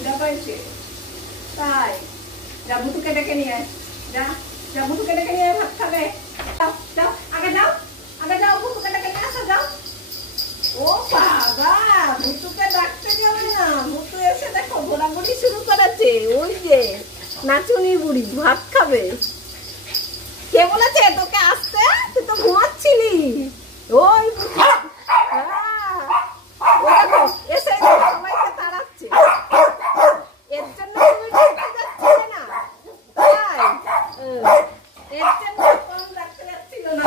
খিদা পাইছে তাই যা বুতুকে ডেকে নিয়ে আয় যা যা বুতুকে ডেকে নিয়ে ভাত খাবে যাও যাও আগে যাও বুতুকে ডেকে নিয়ে আসো যাও ও বাবা ভুতুকে ডাকতে যাবে না ভুতু এসে দেখো ঘোরাঘুরি শুরু করেছে ওই যে নাচুনি বুড়ি ভাত খাবে কে বলেছে তোকে আসতে তুই তো ঘুমাচ্ছিলি ওই দেখো এসে সবাইকে তাড়াচ্ছে এর জন্য তুমি যাচ্ছিলে না তাই এর জন্য কম রাখতে যাচ্ছিল না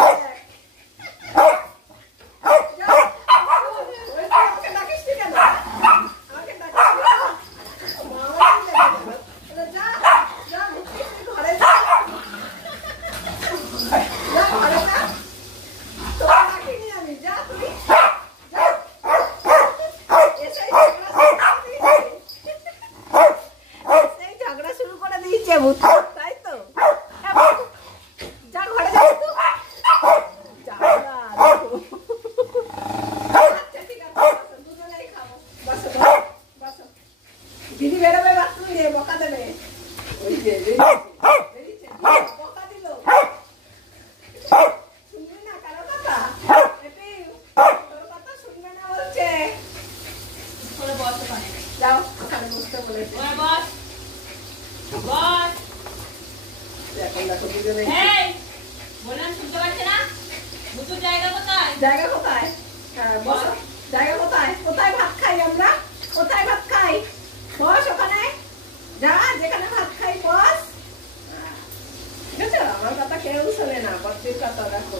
জায়গা কোথায় জায়গা কোথায় কোথায় ভাত খাই আমরা কোথায় ভাত খাই বস ওখানে যা যেখানে ভাত খাই বস ঠিক আছে আমার কথা কেউ শোনে না বদ্রির কথা দেখো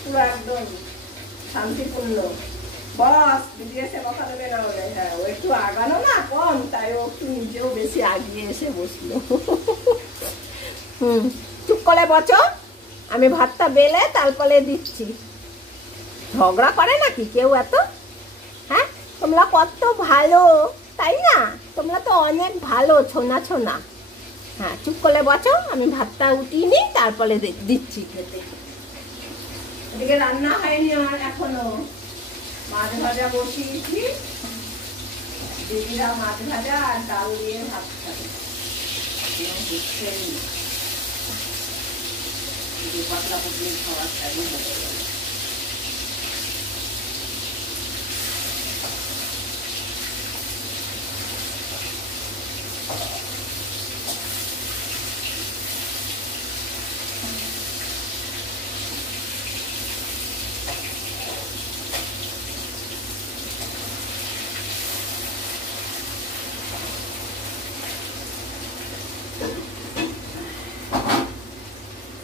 পুরো একদম শান্তিপূর্ণ বস দিদি এসে বসা দেবে না বলে হ্যাঁ ও একটু আগানো না কম তাই ও একটু নিজেও বেশি আগিয়ে এসে বসলো চুপ করে বসো আমি ভাতটা বেলে তারপরে দিচ্ছি ঝগড়া করে নাকি কেউ এত হ্যাঁ তোমরা কত ভালো তাই না তোমরা তো অনেক ভালো ছোনা ছোনা হ্যাঁ চুপ করে বসো আমি ভাতটা উঠিয়ে নিই তারপরে দিচ্ছি খেতে এদিকে রান্না হয়নি আমার এখনো মাছ ভাজা বসিয়েছি দিদিরা মাছ ভাজা আর ডাল দিয়ে ভাত খাবে পাতলা পুতলি খাওয়ার টাইম হয়ে গেল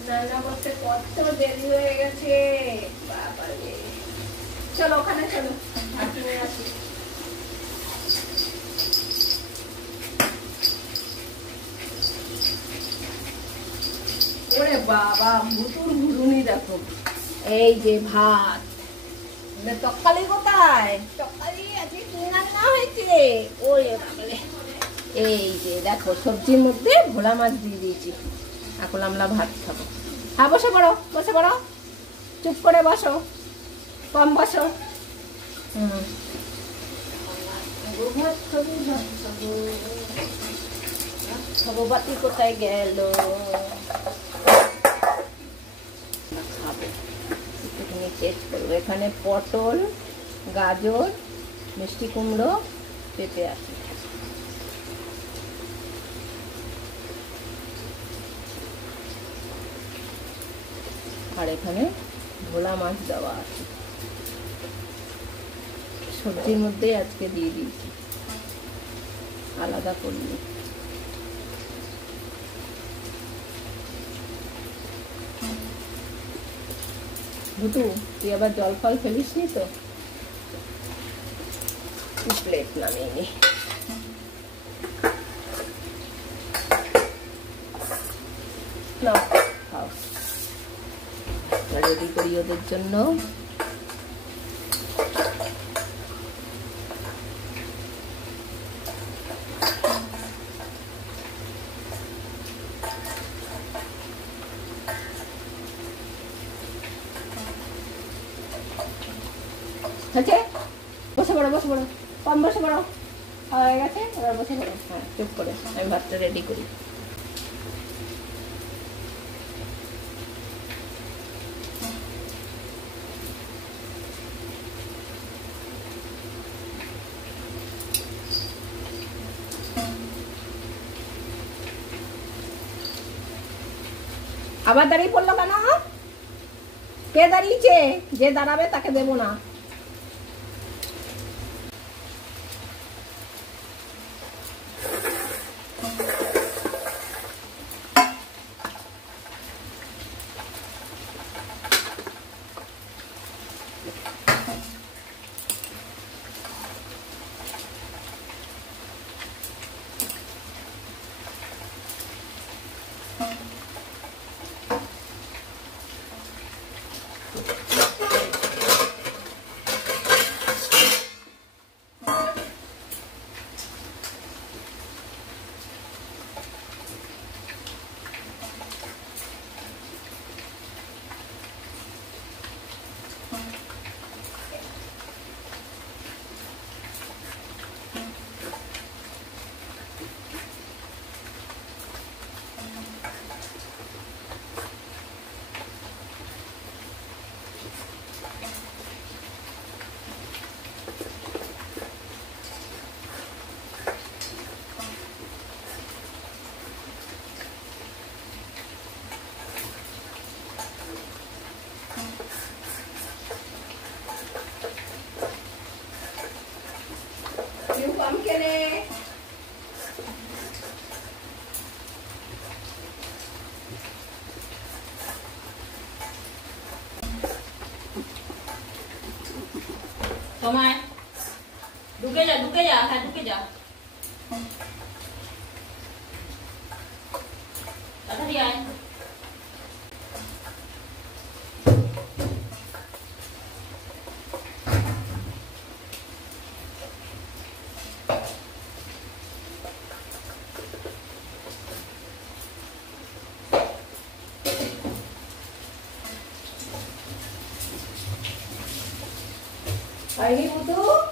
রান্না করতে কত দেরি হয়ে গেছে বাবারে চলো ওখানে চলো ভাত নিয়ে আসি ওরে বাবা ভুতুর ঘুরুনি দেখো এই যে ভাত তরকারি কোথায় তরকারি আজকে কি রান্না হয়েছে ওরে বাবারে এই যে দেখো সবজির মধ্যে ভোলা মাছ দিয়ে দিয়েছি এখন আমরা ভাত খাবো হ্যাঁ বসে পড়ো চুপ করে বসো কম বসো খাবো বাতি কোথায় গেল খাবো একটুখানি টেস্ট করবো এখানে পটল গাজর মিষ্টি কুমড়ো পেঁপে আছে আর এখানে ভোলা মাছ দেওয়া আছে সবজির মধ্যেই আজকে দিয়ে দিয়েছি আলাদা করিনি ভুতু তুই আবার জল ফল ফেলিস নি তো প্লেট নামিয়ে নি নাও খাও রেডি করি ওদের জন্য বসে পড়ো কম বসে পড়ো হয়ে গেছে, এবার বসে পড়ো। হ্যাঁ, চুপ করে আমি ভাতটা রেডি করি। আবার দাঁড়িয়ে পড়লো কেন? কে দাঁড়িয়েছে? যে দাঁড়াবে তাকে দেবো না। সময় ঢুকে যা, ঢুকে যা, হ্যাঁ ঢুকে যা, তাড়াতাড়ি আয়। হয়নি বুতু?